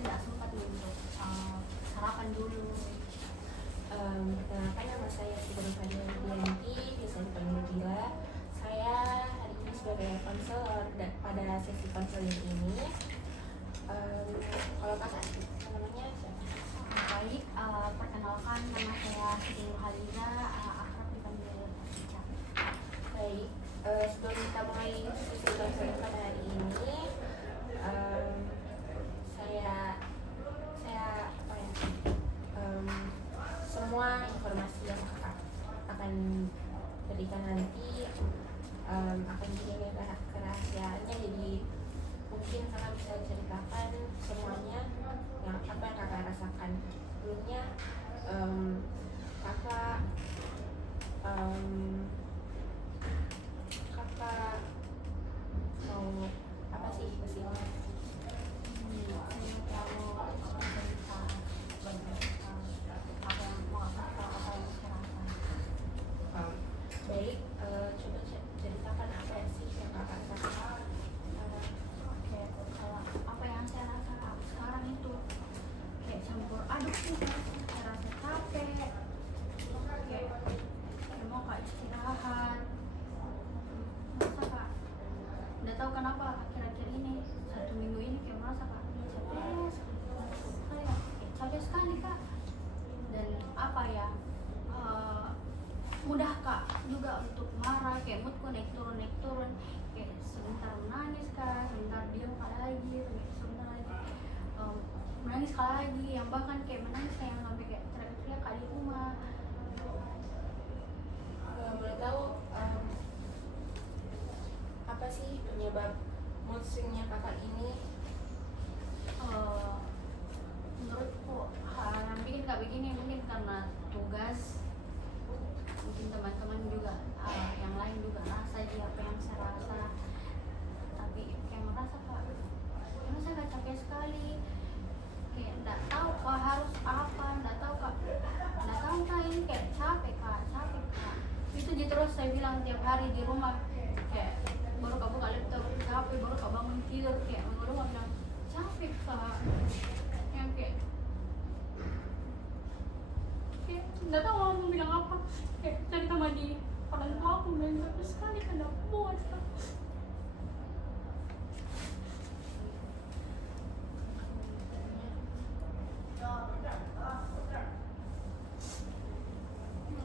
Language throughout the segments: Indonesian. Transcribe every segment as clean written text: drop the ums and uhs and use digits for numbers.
tidak sempat untuk sarapan dulu. Perkenalkan, nama saya Siti Dianti, bisa dipanggil Gila. Saya hari ini sebagai konselor pada sesi konseling ini. Kalau Kak Santi, namanya siapa? Baik, perkenalkan nama saya Siti Nurhaliza, akrab dipanggil Ica. Baik, sebelum kita mulai sesi konseling pada hari ini, saya apa ya? Semua informasi yang kakak akan berikan nanti akan dijaga kerahasiaannya, jadi mungkin kakak bisa ceritakan semuanya yang apa yang kakak rasakan sebelumnya. Kakak mau apa sih kesini? Saya mau cerita banyak apa yang mau apa yang saya rasakan. Baik, coba ceritakan apa sih yang kakak rasakan. Oke, kalau apa yang saya rasa sekarang itu kayak campur aduk sih. Saya rasa capek, kayak mau kak istirahat. Masa kak, nggak tahu kenapa akhir-akhir ini 1 minggu ini kayak merasa kak capek sekali kak. Dan apa ya, mudah kak juga untuk marah, kayak moodku naik turun, kayak sebentar menangis kak, sebentar diam kak lagi, sebentar lagi menangis kak lagi, yang bahkan kayak menangis yang sampai kayak teriak-teriak kak di rumah. Boleh tahu apa sih penyebab mood swingnya kakak ini? Menurutku yang bikin kak begini mungkin karena tugas, mungkin teman-teman juga yang lain juga rasa apa yang saya rasa, tapi kayak merasa kak karena saya gak capek sekali, kayak nggak tahu kak harus apa, nggak tahu kak ini kayak capek kak itu aja terus saya bilang tiap hari di rumah, kayak baru kak buka laptop capek, baru kak bangun tidur kayak rumah bilang capek kak, yang kayak nggak tahu mau bilang apa, kayak cari sama di orang tua aku dan capek sekali karena aku muat kak.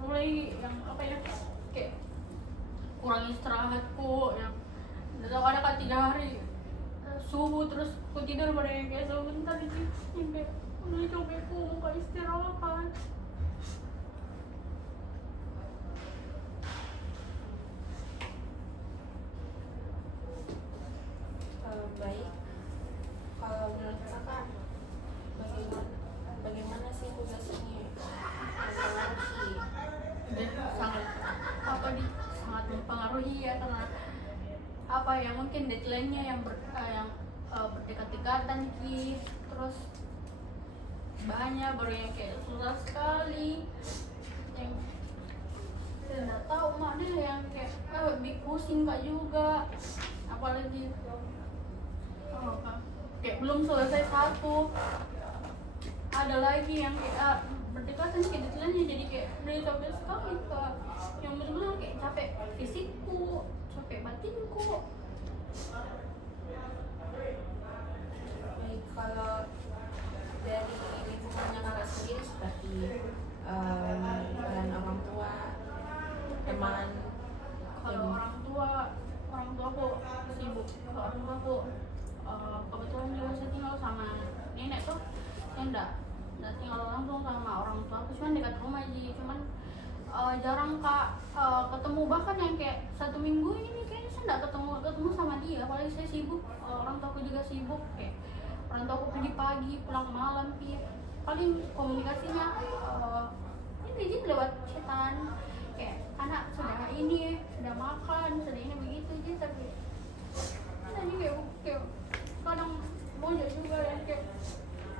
Mulai yang apa ya, kayak kurang istirahatku, yang nggak tahu ada kak 3 hari subuh terus aku tidur pada yang kayak sebentar aja, yang kayak udah capekku mau kak istirahat. Baik, kalau menurut kakak bagaimana sih tugas ini mempengaruhi? Sangat mempengaruhi ya, karena apa ya, mungkin deadline-nya yang berdekat-dekatan terus banyak baru yang kayak susah sekali, yang saya nggak tahu mana yang kayak pusing kak juga, apalagi kayak belum selesai satu ada lagi yang kayak berdekatan kayak deadline-nya, jadi kayak udah capek sekali kak, yang benar-benar kayak capek fisikku, capek batinku. Baik, kalau dari lingkungannya kakak sendiri seperti peran orang tua, teman. Kalau orang tua aku sibuk. Kalau orang tua aku kebetulan juga saya tinggal sama nenek tuh, saya enggak tinggal langsung sama orang tua aku, cuman dekat rumah aja, cuman jarang kak ketemu, bahkan yang kayak 1 minggu ini kayaknya saya enggak ketemu sama dia, apalagi saya sibuk, orang tua aku juga sibuk, kayak orang tua aku pergi pagi pulang malam, paling komunikasinya ini lewat chatan, kayak anak sudah ini, sudah makan, sudah ini begitu aja, tapi ini kayak kadang mojok juga yang kayak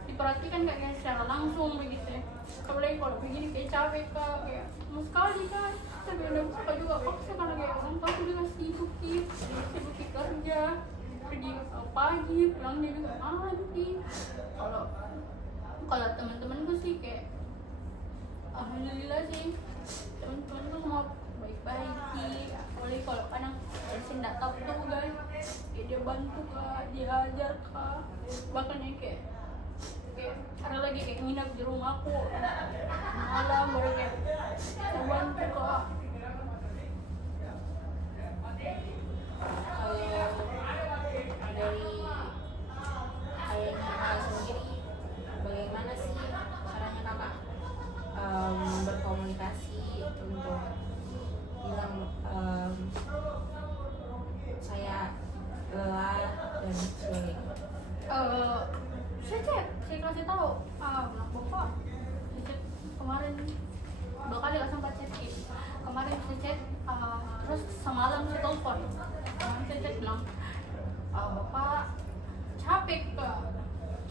diperhatikan kayak secara langsung begitu ya. Apalagi kalau begini kayak capek kak, kayak mau sekali kan, tapi ada suka juga paksa karena kayak orang tua aku juga sibuk kerja, pergi pagi, pulangnya juga nanti. Kalau Kalau teman-temanku sih kayak alhamdulillah sih, teman-temanku semua baik-baik sih. Apalagi kalau kadang saya nggak tahu tuh guys, kayak dia bantu kak, dia ajar kak, bahkan yang kayak ada lagi kayak nginap di rumahku malam baru kayak saya bantu kak. Kalau dari ayahnya kakak sendiri, bagaimana sih caranya kakak berkomunikasi untuk bilang saya lelah dan sebagainya? Saya kasih tahu bapak, saya chat kemarin 2 kali gak sempat chat gitu. Kemarin saya chat terus semalam saya telepon, saya chat bilang bapak capek kak,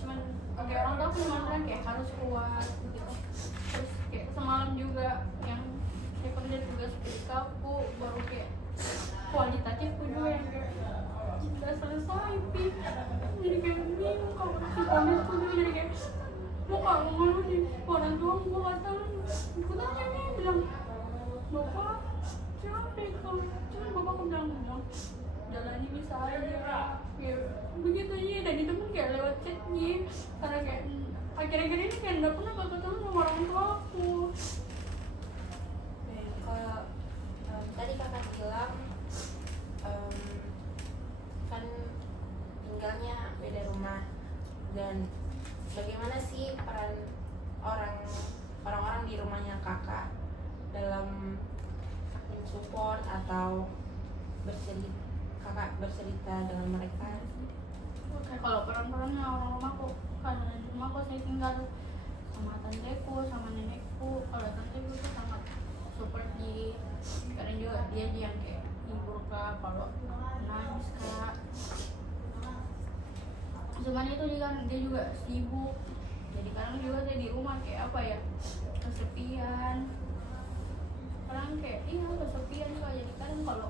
cuman kayak orang tua cuma bilang kayak harus kuat gitu. Terus kayak semalam juga yang saya kerja tugas aku baru kayak kualitatifku juga yang kayak nggak selesai pi, jadi kayak bingung kalau si tugasku juga jadi kayak mau kak ngomong nih orang tua gue kata aku tanya nih bilang bapak capek kalau cuman bapak bilang jalani bisa aja ya begitu aja. Dan itu pun kayak lewat chatnya karena kayak akhir-akhir ini kayak nggak pernah ketemu sama orang tua aku. Kalau tadi kakak bilang kan tinggalnya beda rumah, dan bagaimana sih peran orang-orang di rumahnya kakak dalam mensupport atau kakak bercerita dengan mereka? Oke, kalau peran-perannya orang rumahku, karena di rumahku saya tinggal sama tanteku, sama nenekku. Kalau tanteku tuh sangat support di, kadang juga dia yang kayak hibur kak kalau nangis kak. Cuman itu dia juga sibuk, jadi kadang juga saya di rumah kayak apa ya, kesepian. Kadang kayak kesepian kak, jadi kadang kalau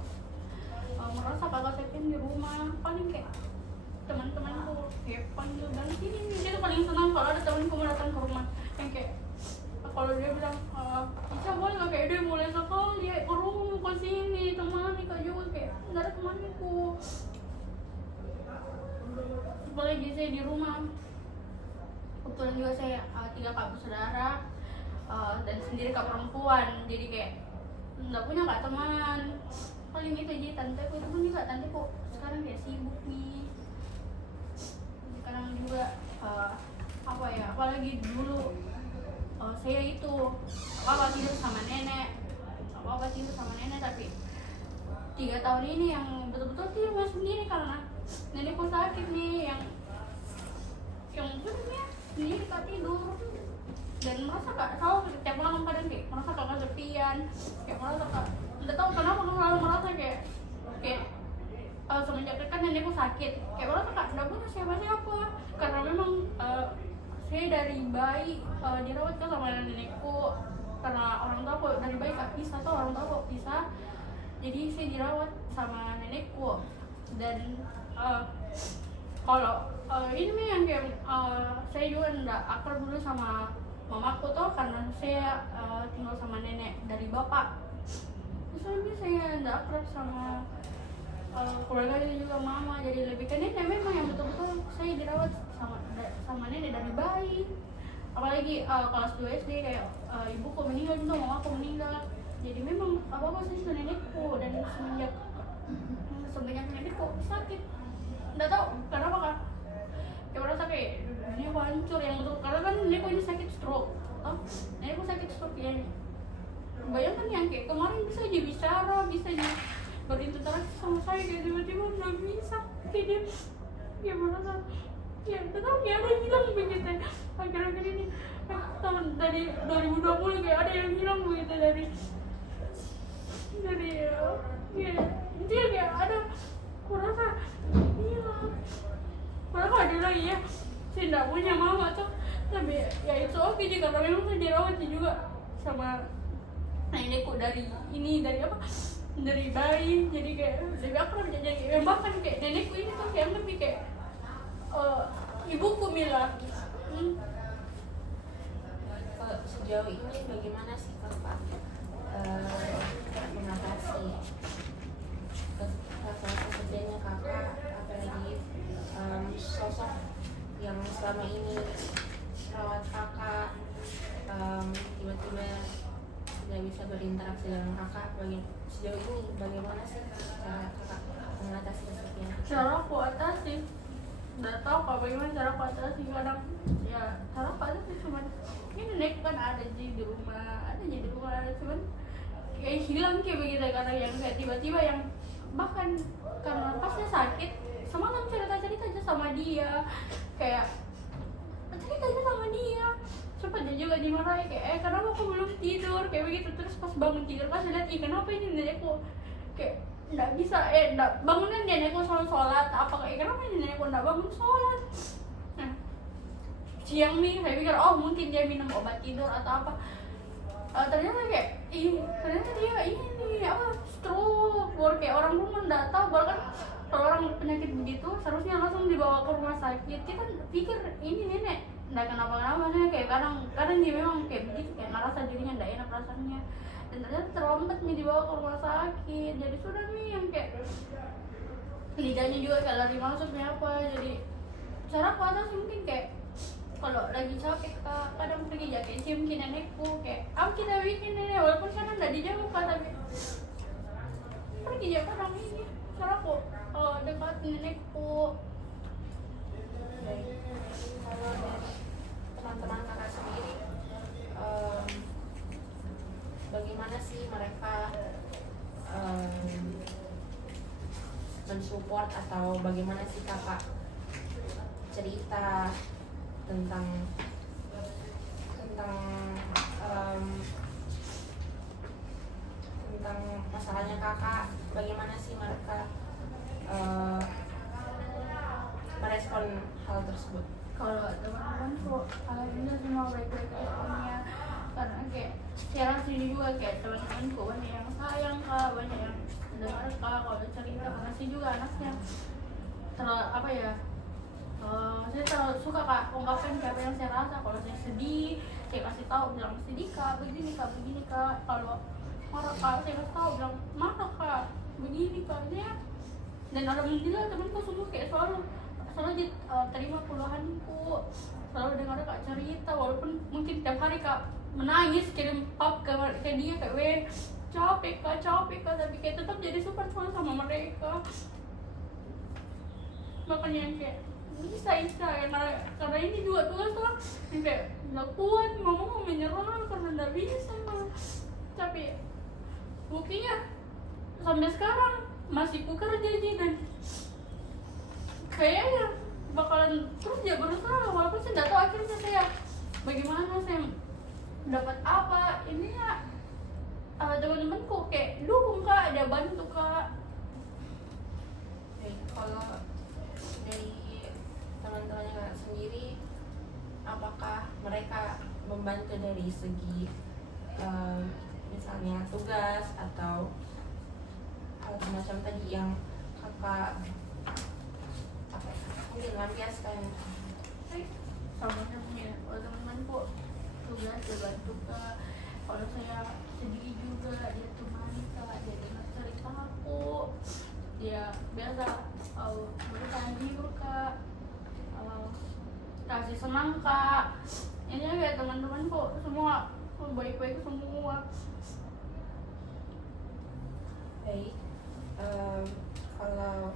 merasa kakak sepian di rumah paling kayak teman-temanku kayak panggil dan sini nih, dia tuh paling senang kalau ada temanku mau datang ke rumah yang kayak kalau dia bilang Ica boleh nggak, kayak dia mulai sekali ya ke rumah ke sini temani kak juga, kayak nggak ada temanku. Apalagi saya di rumah kebetulan juga saya 3 kak bersaudara dan sendiri kak perempuan, jadi kayak nggak punya kak teman. Paling itu aja tanteku, itu pun juga tanteku sekarang kayak sibuk nih. Sekarang juga apa ya, apalagi dulu saya itu apa tidur sama nenek, tapi 3 tahun ini yang betul-betul tidur sendiri karena nenekku sakit nih, yang sebenarnya sendiri kak tidur. Dan merasa kak selalu setiap malam kadang kayak merasa kak kesepian, kayak merasa kak nggak tahu kenapa selalu merasa kayak semenjak kan nenekku sakit kayak merasa kak nggak punya siapa-siapa, karena memang saya dari bayi dirawat kan sama nenekku, karena orang tua aku dari bayi kak pisah tuh, orang tua aku pisah, jadi saya dirawat sama nenekku. Dan kalau ini yang kayak saya juga nggak akrab dulu sama mamaku tuh, karena saya tinggal sama nenek dari bapak. Terus saya nggak akrab sama keluarganya juga mama, jadi lebih ke nenek memang yang betul-betul saya dirawat sama nenek dari bayi. Apalagi kelas 2 SD kayak ibuku meninggal juga, mamaku meninggal, jadi memang apa-apa saya sudah nenekku. Dan semenjak nenekku sakit nggak tahu kenapa kak, kayak merasa kayak dunia hancur yang betul, karena kan nenekku ini sakit stroke. Nenekku sakit stroke ya, bayangkan yang kayak kemarin bisa aja bicara, bisa aja berinteraksi sama saya, kayak tiba-tiba nggak bisa. Kayak dia merasa ya tetap kayak ada yang hilang begitu akhir-akhir ini. Tahun dari 2020 kayak ada yang hilang begitu dari ya dia kayak ada, kurasa hilang. Padahal ada lagi ya, saya nggak punya mama tuh, tapi ya itu oke sih karena memang saya dirawat juga sama nenekku dari bayi, jadi kayak lebih akrab. Jadi bahkan kayak nenekku ini tuh kayak lebih kayak ibuku Mila. sejauh ini bagaimana sih kakak mengatasi rasa kesepiannya kakak, apalagi sosok yang selama ini rawat kakak tiba-tiba tidak bisa berinteraksi dengan kakak. Sejauh ini bagaimana sih cara kakak mengatasi kesepian? Cara aku atasi, nggak tahu kak bagaimana cara aku atasi. Kadang ya cara aku atasi cuman ini nenek kan ada di rumah cuman kayak hilang kayak begitu, karena yang kayak tiba-tiba yang bahkan karena pasnya sakit semalam cerita aja sama dia, kayak cerita aja sama dia, sempat dia juga dimarahi kayak kenapa aku belum tidur kayak begitu. Terus pas bangun tidur pas lihat kenapa ini nenekku kayak nggak bisa nggak bangunan nenekku sholat apa kayak kenapa ini nenekku nggak bangun sholat. Nah siang nih saya pikir oh mungkin dia minum obat tidur atau apa. Ternyata kayak ternyata dia ini apa stroke, baru kayak orang rumah nggak tahu. Bahkan kalau orang penyakit begitu seharusnya langsung dibawa ke rumah sakit. Kita pikir ini nenek nggak kenapa-kenapa, kayak kadang dia memang kayak begitu, kayak ngerasa dirinya nggak enak rasanya, dan ternyata terlambat nih dibawa ke rumah sakit. Jadi sudah nih yang kayak lidahnya juga kayak lari masuknya apa. Jadi cara aku atasi mungkin kayak kalau lagi capek kadang pergi jaga cium ke nenekku, kayak apa kita bikin nenek walaupun kadang nggak dijawab tapi pergi jaga kadang ini cara aku dekat nenekku. Kalau dari teman-teman kakak sendiri, bagaimana sih mereka mensupport atau bagaimana sih kakak cerita tentang masalahnya kakak, bagaimana sih mereka merespon hal tersebut? Kalau teman-temanku alhamdulillah semua baik-baik aja, karena kayak secara sini juga kayak teman-temanku banyak yang sayang kak, banyak yang dengar kak kalau cerita, karena sih juga anaknya apa ya, saya terlalu suka kak ungkapkan apa yang saya rasa. Kalau saya sedih saya kasih tahu, bilang sedih kak begini kak begini kak. Kalau marah kak saya kasih tahu, bilang marah kak begini kak ya. Dan alhamdulillah temanku semua kayak selalu terima keluhanku, selalu dengar kak cerita, walaupun mungkin tiap hari kak menangis kirim pap ke dia kayak capek kak tapi kayak tetap jadi support sama mereka. Makanya yang kayak bisa ya, karena ini juga tugas tuh yang kayak nggak kuat, mau menyerah karena nggak bisa. Tapi buktinya sampai sekarang masih ku kerja aja, dan kayaknya bakalan terus dia berusaha walaupun saya nggak tahu akhirnya saya bagaimana, saya dapat apa. Ini ya teman-temanku kayak dukung kak, dia bantu kak. Kalau dari teman-temannya kakak sendiri, apakah mereka membantu dari segi misalnya tugas atau hal semacam tadi yang kakak mungkin lampiaskan? Sama punya teman-temanku tugas dia bantu kak. Kalau saya sedih juga dia temani kak, dia dengar cerita aku, dia biasa berusaha hibur kak, kasih senang kak. Ini kayak teman-temanku semua baik-baik semua. Baik, kalau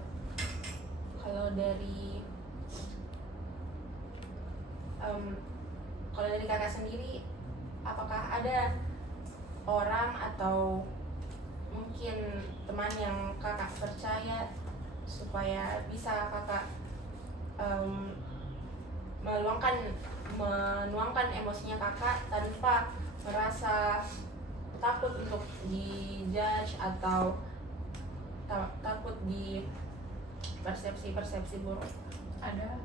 dari kakak sendiri, apakah ada orang atau mungkin teman yang kakak percaya supaya bisa kakak menuangkan emosinya kakak tanpa merasa takut untuk dijudge atau takut di persepsi buruk? Ada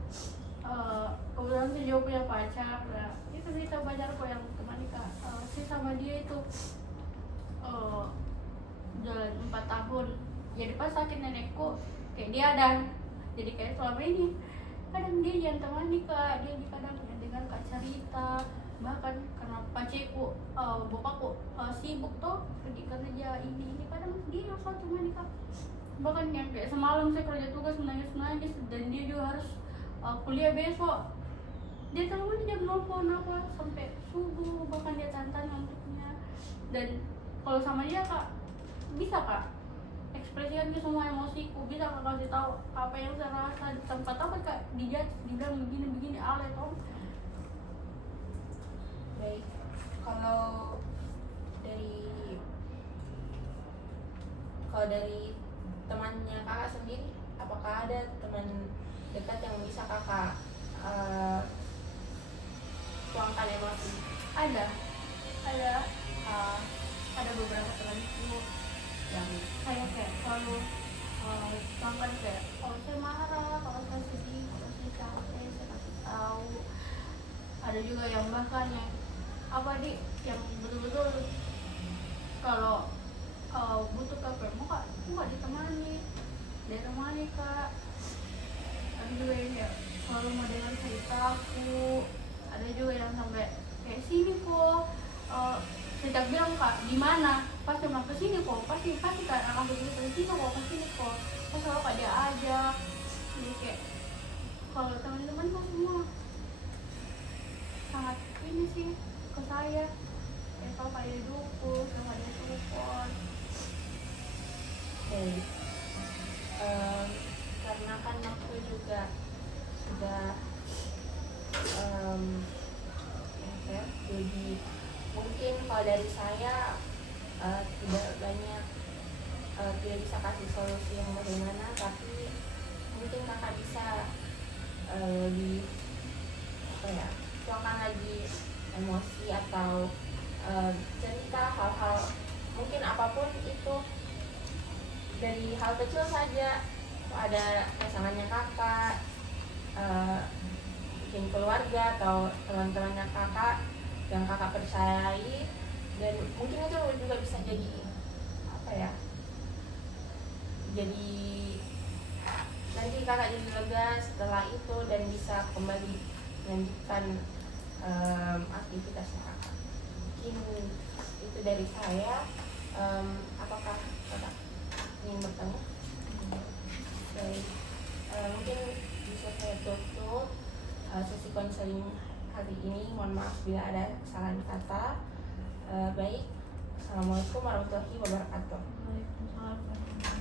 kebetulan saya juga punya pacar, nah itu cerita pacarku yang temani kak. Saya sama dia itu jalan 4 tahun. Jadi pas sakit nenekku kayak dia ada, jadi kayak selama ini kadang dia yang temani kak, dia kadang dengar kak cerita. Bahkan kenapa paciku, bapakku sibuk tuh pergi kerja ini kadang dia yang satu temani kak. Bahkan yang kayak semalam saya kerja tugas menangis dan dia juga harus kuliah besok. Dia telepon jam 0 apa sampai subuh, bahkan dia tantang untuknya. Dan kalau sama dia kak bisa kak ekspresikan ke semua emosiku, bisa kak kasih tahu apa yang saya rasa tanpa takut kak dibilang begini alay toh. Baik, kalau dari temannya kakak sendiri, apakah ada teman dekat yang bisa kakak tuangkan emosi? Ada ada beberapa temanku yang saya kayak selalu tuangkan kayak kalau saya marah, kalau saya sedih, kalau saya capek saya kasih tahu. Ada juga yang bahkan yang yang betul-betul kalau butuh kabar mau kak, nggak ditemani, dia temani kak. Ada juga yang kayak selalu mau dengar ceritaku. Ada juga yang sampai kayak sini kok, sejak bilang kak di mana pasti bilang kesini kok, pasti kak akan begitu kesini kok, kesini kok, pas selalu kak dia ajak. Jadi kayak kalau teman-teman kok semua sangat ini sih ke saya, kayak kalau kak dia dukung, sama dia support. Baik, karena kan aku juga sudah jadi mungkin kalau dari saya tidak banyak, tidak bisa kasih solusi yang bagaimana, tapi mungkin kakak bisa lebih tuangkan lagi emosi atau cerita hal-hal mungkin apapun itu, dari hal kecil saja. Ada pasangannya kakak, mungkin keluarga atau teman-temannya kakak yang kakak percayai, dan mungkin itu juga bisa jadi jadi nanti kakak jadi lega setelah itu dan bisa kembali melanjutkan aktivitasnya kakak. Mungkin itu dari saya. Apakah kakak ingin bertanya? Baik, mungkin bisa saya tutup sesi konseling hari ini. Mohon maaf bila ada kesalahan kata. Baik, assalamualaikum warahmatullahi wabarakatuh. Waalaikumsalam.